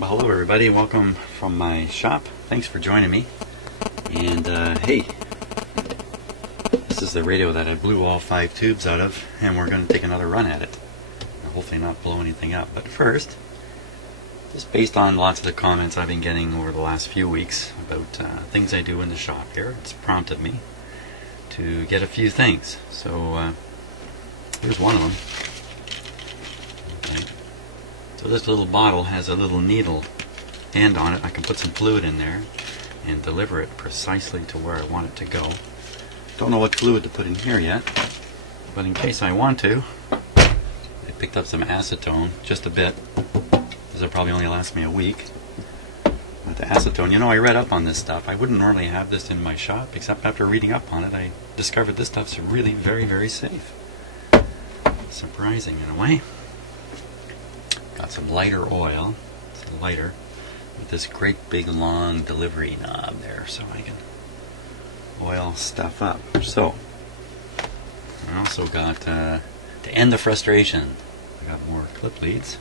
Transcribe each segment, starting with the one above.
Well, hello everybody, welcome from my shop. Thanks for joining me. And hey, this is the radio that I blew all 5 tubes out of, and we're going to take another run at it. Hopefully not blow anything up. But first, just based on lots of the comments I've been getting over the last few weeks about things I do in the shop here, it's prompted me to get a few things. So here's one of them. Okay. So this little bottle has a little needle end on it. I can put some fluid in there and deliver it precisely to where I want it to go. Don't know what fluid to put in here yet, but in case I want to, I picked up some acetone, just a bit. This will probably only last me a week. But the acetone, you know, I read up on this stuff. I wouldn't normally have this in my shop, except after reading up on it, I discovered this stuff's really very, very safe. Surprising in a way. Got some lighter oil. It's a lighter with this great big long delivery knob there, so I can oil stuff up. So I also got to end the frustration, I got more clip leads,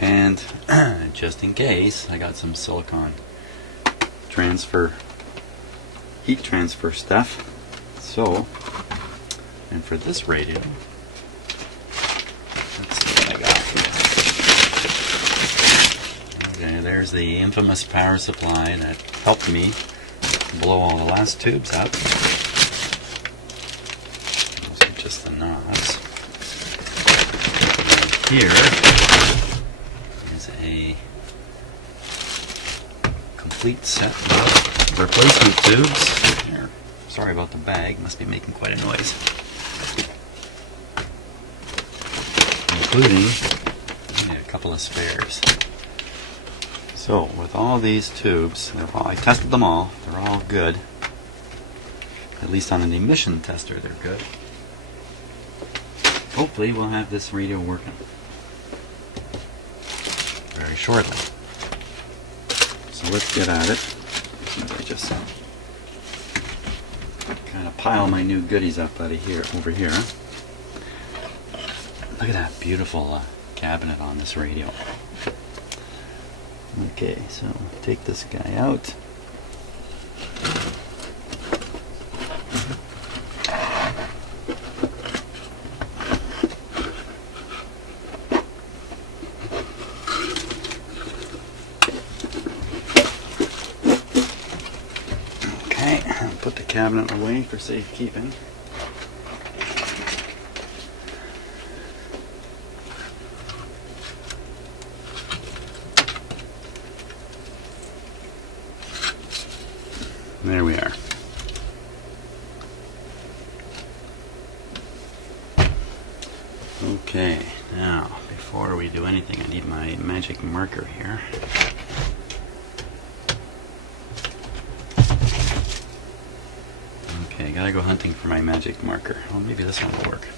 and just in case, I got some silicone transfer, heat transfer stuff. So, and for this radio, let's see what I got. Okay, there's the infamous power supply that helped me blow all the last tubes out. Those are just the knobs. Here is a complete set of replacement tubes. Here. Sorry about the bag, must be making quite a noise. Including a couple of spares. So with all these tubes, I tested them all, they're all good. At least on an emission tester they're good. Hopefully we'll have this radio working very shortly. So let's get at it. I just kind of pile my new goodies up over here. Look at that beautiful cabinet on this radio. Okay, so take this guy out. Okay, I'll put the cabinet away for safekeeping. There we are. Okay, now before we do anything, I need my magic marker here. Okay, gotta go hunting for my magic marker. Oh, maybe this one will work.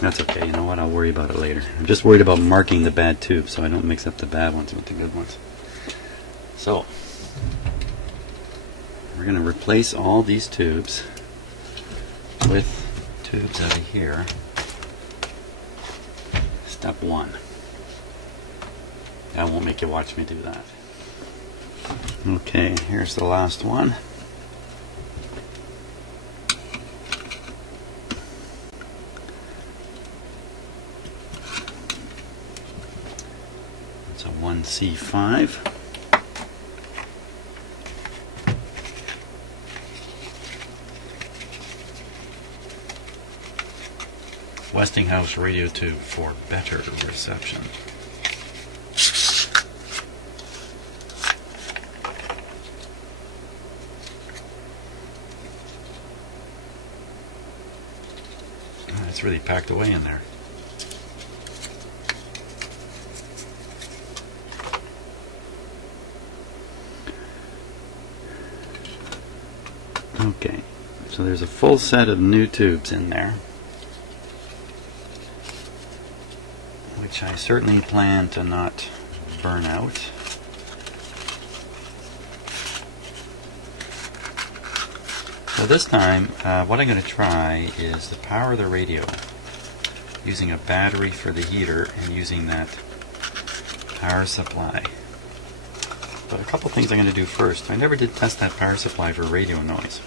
That's okay, you know what, I'll worry about it later. I'm just worried about marking the bad tubes so I don't mix up the bad ones with the good ones. So, we're going to replace all these tubes with tubes out of here. Step 1. I won't make you watch me do that. Okay, here's the last one. It's a 1C5. Westinghouse radio tube for better reception. It's really packed away in there. Okay, so there's a full set of new tubes in there, which I certainly plan to not burn out. So this time, what I'm going to try is to power the radio using a battery for the heater and using that power supply. But a couple things I'm going to do first. I never did test that power supply for radio noise.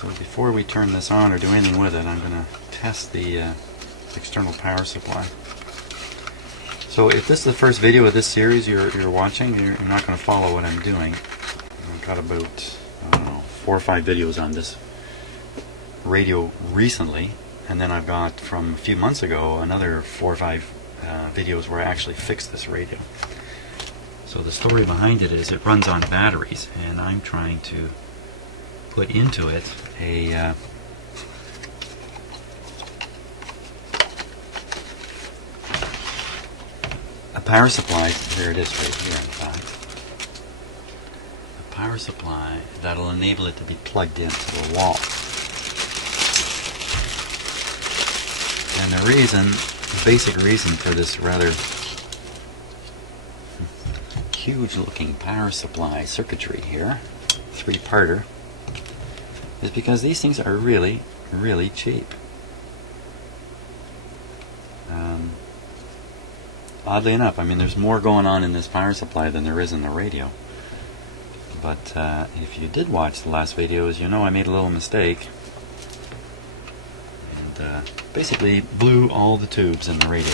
So before we turn this on or do anything with it, I'm going to test the external power supply. So if this is the first video of this series you're watching, you're not going to follow what I'm doing. I've got about, I don't know, 4 or 5 videos on this radio recently, and then I've got from a few months ago another 4 or 5 videos where I actually fixed this radio. So the story behind it is it runs on batteries, and I'm trying to put into it a power supply. There it is right here, in fact. A power supply that'll enable it to be plugged into the wall. And the basic reason for this rather huge looking power supply circuitry here, 3-parter, is because these things are really, really cheap. Oddly enough, I mean, there's more going on in this power supply than there is in the radio. But if you did watch the last videos, you know I made a little mistake and basically blew all the tubes in the radio.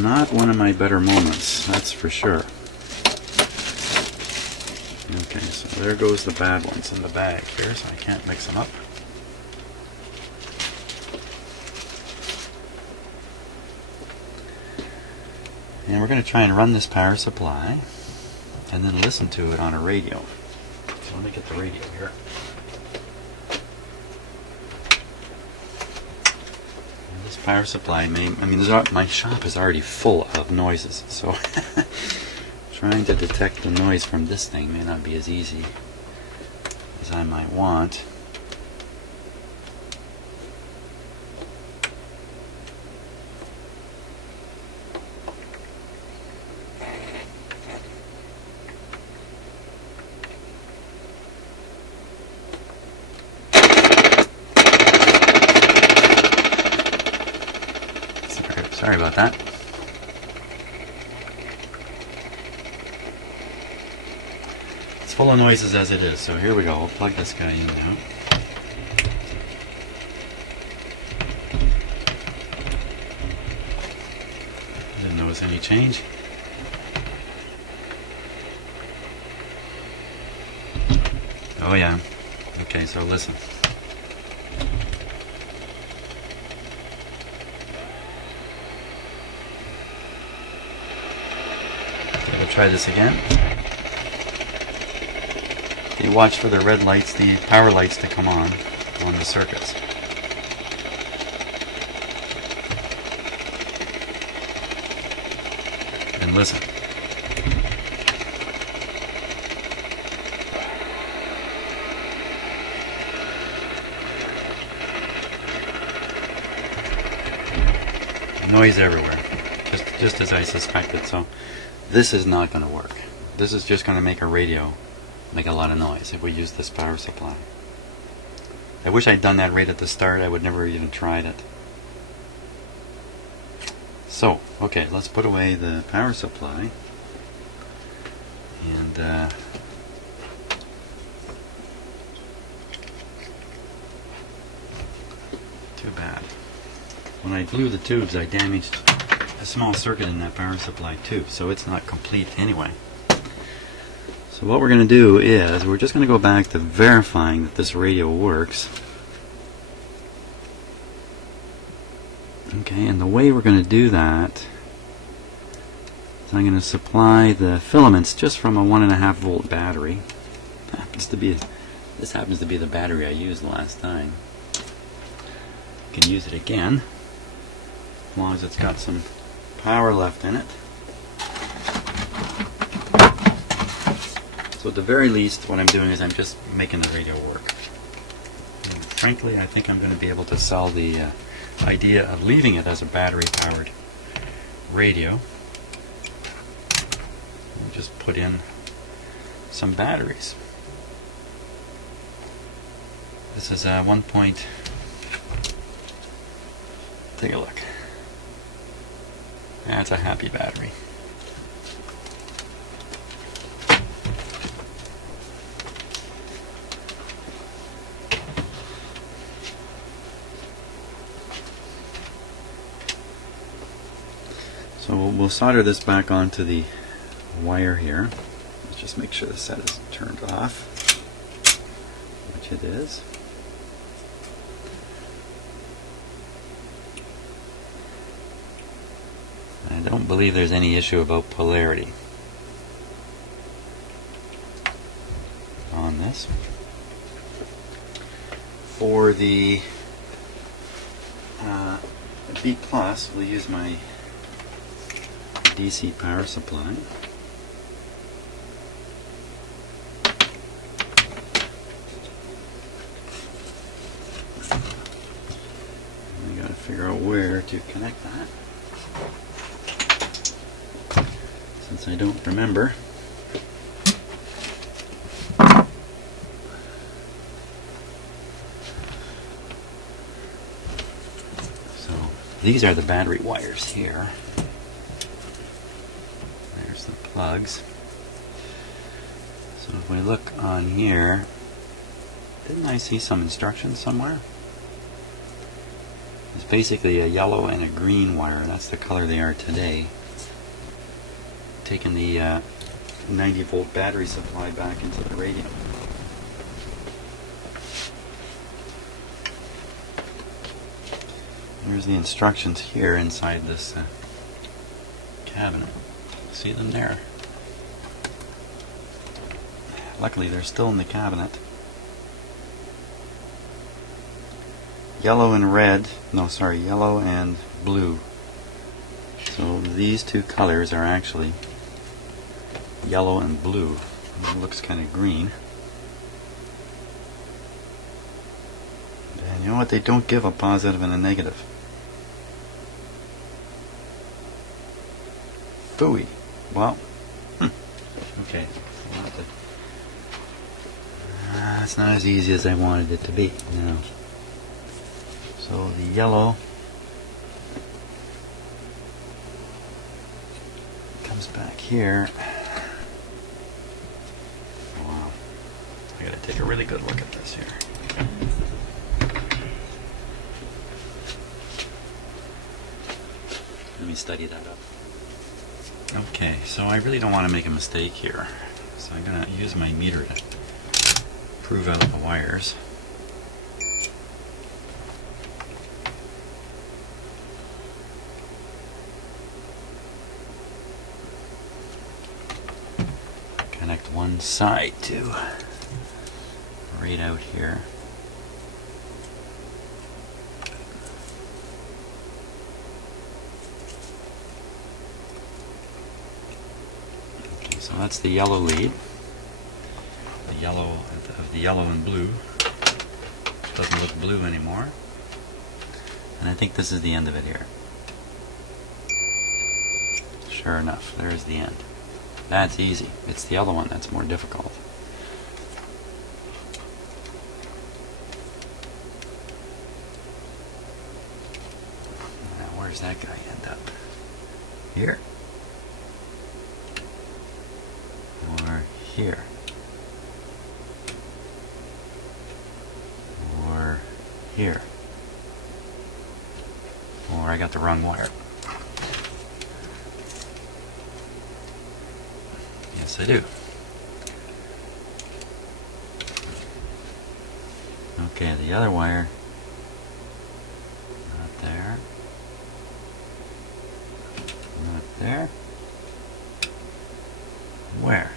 Not one of my better moments, that's for sure. Okay, so there goes the bad ones in the bag here, so I can't mix them up. And we're going to try and run this power supply and then listen to it on a radio. So let me get the radio here. And this power supply my shop is already full of noises, so trying to detect the noise from this thing may not be as easy as I might want. Sorry about that. It's full of noises as it is, so here we go. We'll plug this guy in now. Didn't notice any change. Oh yeah. Okay, so listen. We'll try this again. You watch for the red lights, the power lights to come on the circuits. And listen. Noise everywhere, just as I suspected. So this is not going to work. This is just going to make a radio make a lot of noise if we use this power supply. I wish I'd done that right at the start. I would never even tried it. So, okay, let's put away the power supply. And too bad. When I blew the tubes, I damaged a small circuit in that power supply too, so it's not complete anyway. So what we're going to do is we're just going to go back to verifying that this radio works. Okay, and the way we're going to do that is I'm going to supply the filaments just from a 1.5 volt battery. This happens to be the battery I used last time. You can use it again as long as it's got some power left in it. So at the very least, what I'm doing is I'm just making the radio work. frankly, I think I'm going to be able to sell the idea of leaving it as a battery-powered radio. And just put in some batteries. This is a 1 point. Take a look. That's a happy battery. So we'll solder this back onto the wire here. Let's just make sure the set is turned off, which it is. I don't believe there's any issue about polarity on this. For the B+, we'll use my DC power supply. I gotta figure out where to connect that, since I don't remember. So these are the battery wires here. There's the plugs. So if we look on here, didn't I see some instructions somewhere? It's basically a yellow and a green wire. That's the color they are today. Taking the 90 volt battery supply back into the radio. Here's the instructions here inside this cabinet. See them there? Luckily they're still in the cabinet. Yellow and red, no sorry, yellow and blue. So these two colors are actually yellow and blue. It looks kind of green. And you know what? They don't give a positive and a negative. Phooey. Well, okay. It's not as easy as I wanted it to be. Now, so the yellow comes back here. Wow. I gotta take a really good look at this here. Let me study that up. Okay, so I really don't want to make a mistake here. So I'm gonna use my meter to prove out the wires. Connect one side to right out here. Okay, so that's the yellow lead. The yellow of the yellow and blue doesn't look blue anymore. And I think this is the end of it here. Sure enough, there's the end. That's easy. It's the other one that's more difficult. Now, where's that guy end up? Here? Or here? Or here? Or I got the wrong wire. Yes, I do. Okay, the other wire, not there, not there. Where?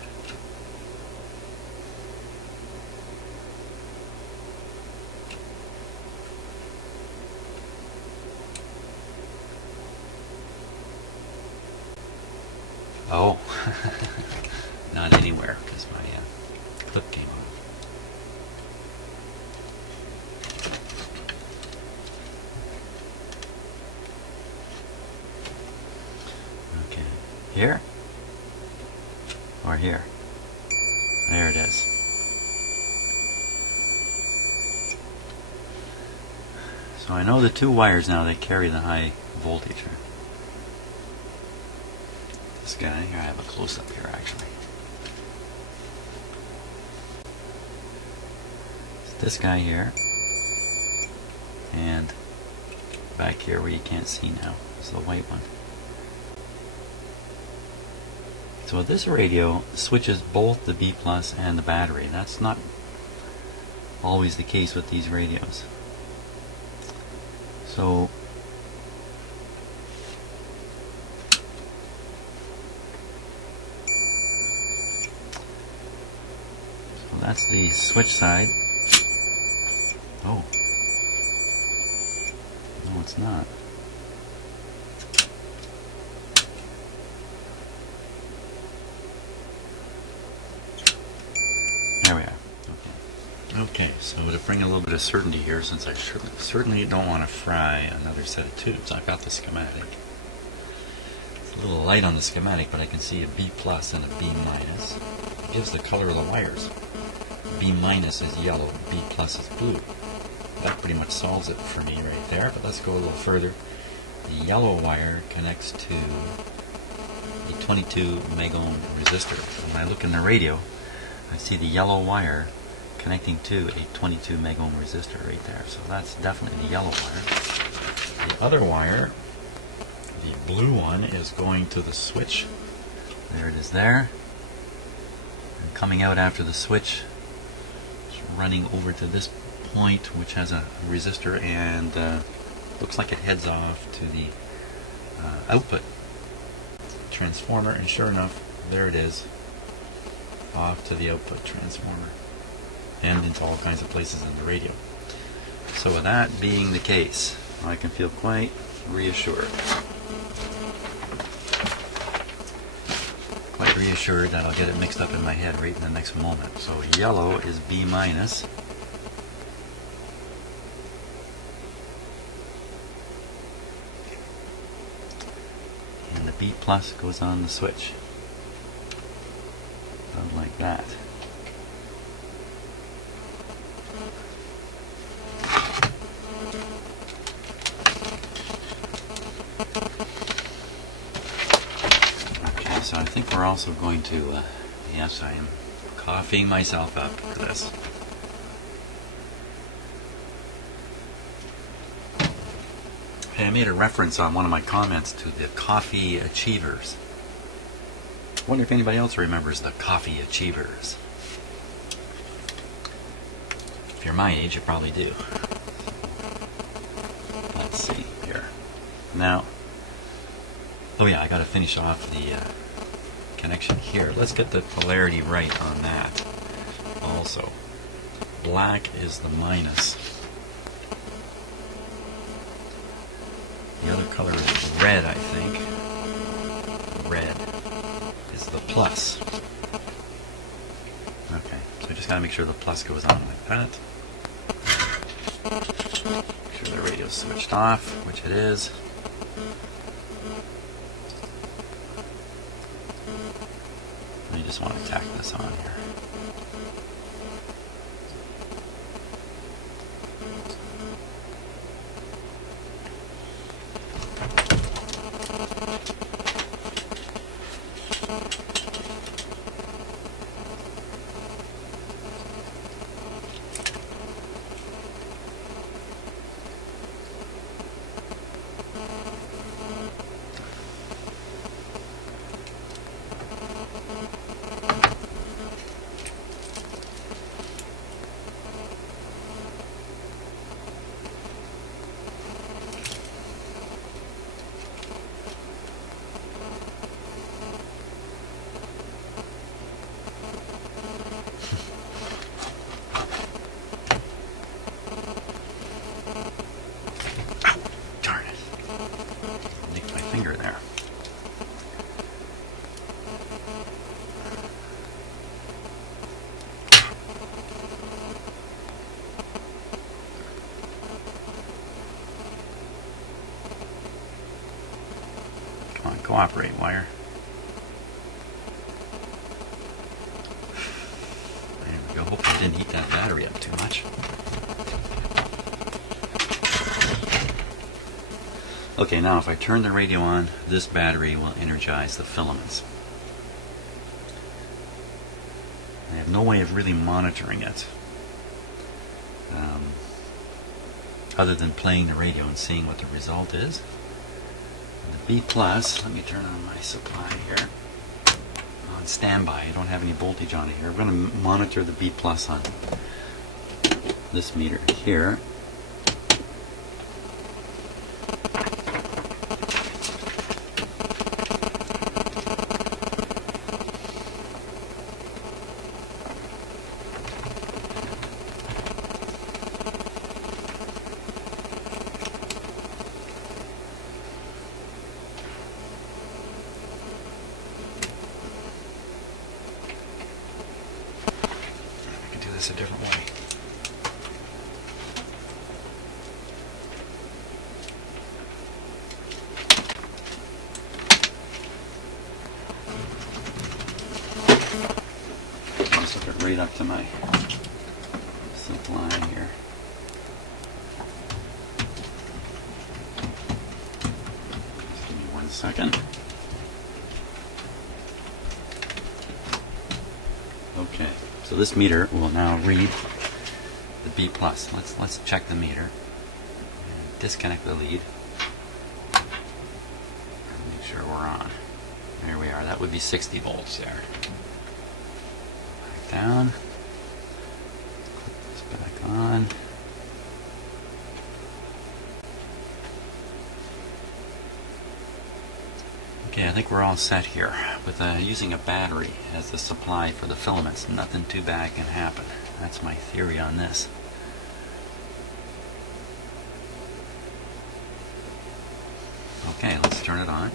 Oh. Not anywhere, because my clip came off. Here? Or here? There it is. So I know the two wires now that carry the high voltage. This guy, here I have a close-up here actually. It's this guy here, and back here where you can't see now is the white one. So this radio switches both the B plus and the battery. That's not always the case with these radios. So that's the switch side. Oh. No, it's not. There we are. Okay, so to bring a little bit of certainty here, since I certainly don't want to fry another set of tubes, I've got the schematic. It's a little light on the schematic, but I can see a B plus and a B minus. It gives the color of the wires. B minus is yellow, B plus is blue. That pretty much solves it for me right there, but let's go a little further. The yellow wire connects to a 22 megohm resistor. When I look in the radio, I see the yellow wire connecting to a 22 megohm resistor right there. So that's definitely the yellow wire. The other wire, the blue one, is going to the switch. There it is there. And coming out after the switch, it's running over to this point, which has a resistor, and looks like it heads off to the output transformer, and sure enough, there it is, off to the output transformer and into all kinds of places in the radio. So with that being the case, I can feel quite reassured. Quite reassured that I'll get it mixed up in my head right in the next moment. So yellow is B minus. And the B plus goes on the switch. About like that. So I think we're also going to, yes, I am coughing myself up for this. Hey, I made a reference on one of my comments to the Coffee Achievers. I wonder if anybody else remembers the Coffee Achievers. If you're my age, you probably do. Let's see here. Now, oh yeah, I got to finish off the connection here. Let's get the polarity right on that also. Black is the minus. The other color is red, I think. Red is the plus. Okay, so I just got to make sure the plus goes on like that. Make sure the radio's switched off, which it is. I just want to tack this on here. There. Come on, cooperate, wire. didn't heat that battery up too much. Okay, now if I turn the radio on, this battery will energize the filaments. I have no way of really monitoring it, other than playing the radio and seeing what the result is. The B+, let me turn on my supply here. On standby, I don't have any voltage on it here. We're going to monitor the B+ on this meter here. A different way. Let's hook it right up to my supply here. Just give me 1 second. Okay. So this meter will now read the B+. Let's check the meter. Disconnect the lead. Make sure we're on. There we are. That would be 60 volts there. Back down. Click this back on. Okay, I think we're all set here. With using a battery as the supply for the filaments, nothing too bad can happen. That's my theory on this. Okay, let's turn it on.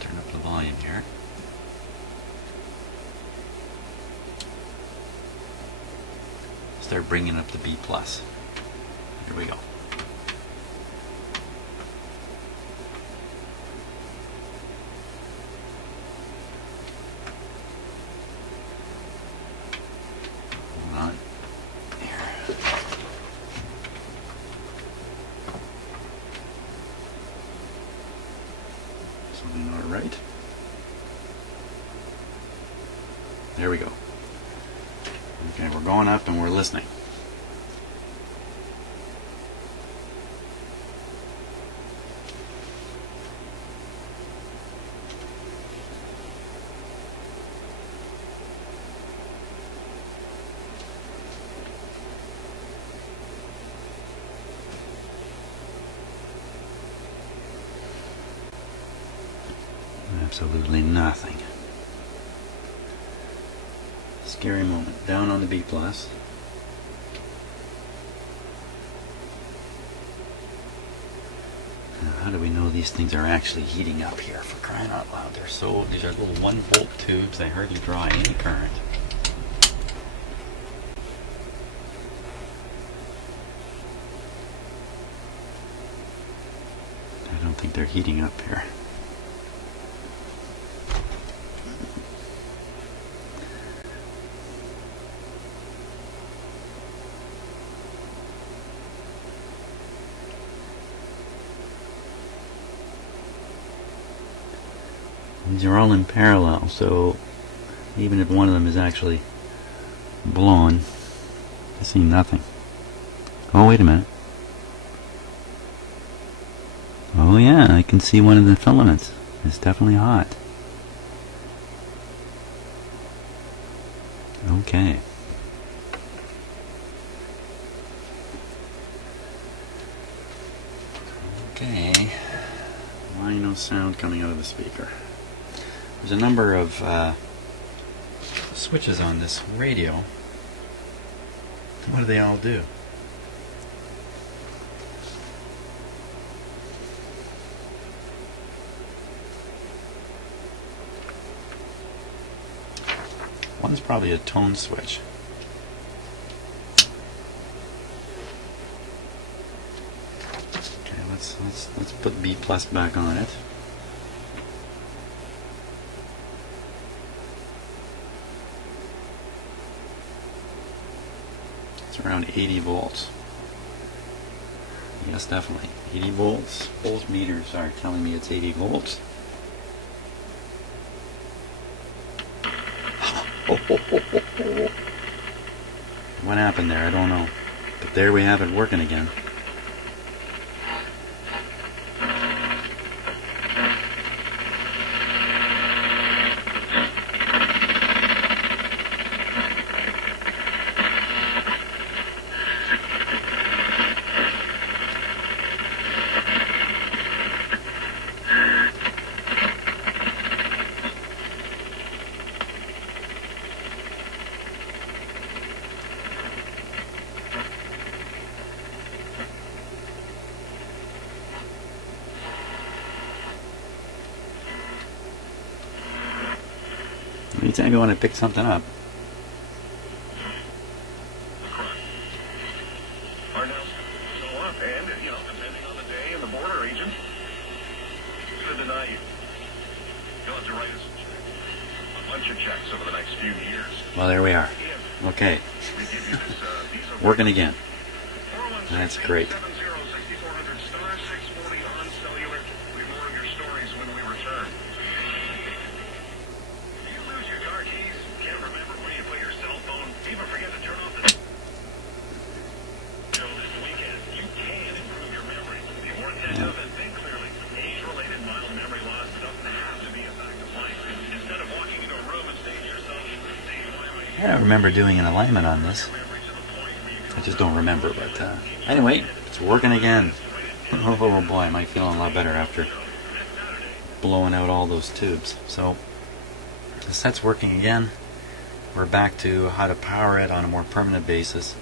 Turn up the volume here. Start bringing up the B+. Here we go. Hold on. Here. Something not right. There we go. Okay, we're going up and we're listening. Absolutely nothing. Scary moment. Down on the B+. Now, how do we know these things are actually heating up here, for crying out loud? These are little 1-volt tubes. They hardly draw any current. I don't think they're heating up here. These are all in parallel, so even if one of them is actually blown, I see nothing. Oh, wait a minute. Oh yeah, I can see one of the filaments. It's definitely hot. Okay. Okay. Why no sound coming out of the speaker? There's a number of switches on this radio. What do they all do? One's probably a tone switch. Okay, let's put B+ back on it. It's around 80 volts. Yes, definitely. 80 volts. Both meters are telling me it's 80 volts. What happened there? I don't know. But there we have it working again. Anytime you want to pick something up. And, you know, depending on the day and the border region, it's going to deny you. You'll have to write us a bunch of checks over the next few years. Well, there we are. Okay. Working again. That's great. I don't remember doing an alignment on this. I just don't remember, but anyway, it's working again. Oh boy, am I feeling a lot better after blowing out all those tubes. So the set's working again. We're back to how to power it on a more permanent basis.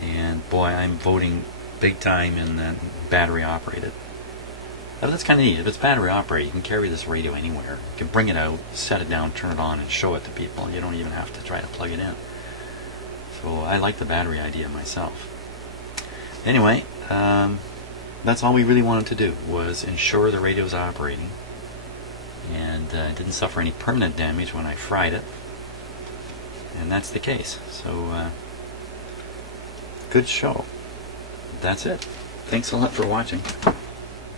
And boy, I'm voting big time in the battery operated. But that's kind of neat. If it's battery operated, you can carry this radio anywhere. You can bring it out, set it down, turn it on, and show it to people. You don't even have to try to plug it in. So I like the battery idea myself. Anyway, that's all we really wanted to do, was ensure the radio's operating. And didn't suffer any permanent damage when I fried it. And that's the case. So, good show. That's it. Thanks a lot for watching.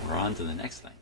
We're on to the next thing.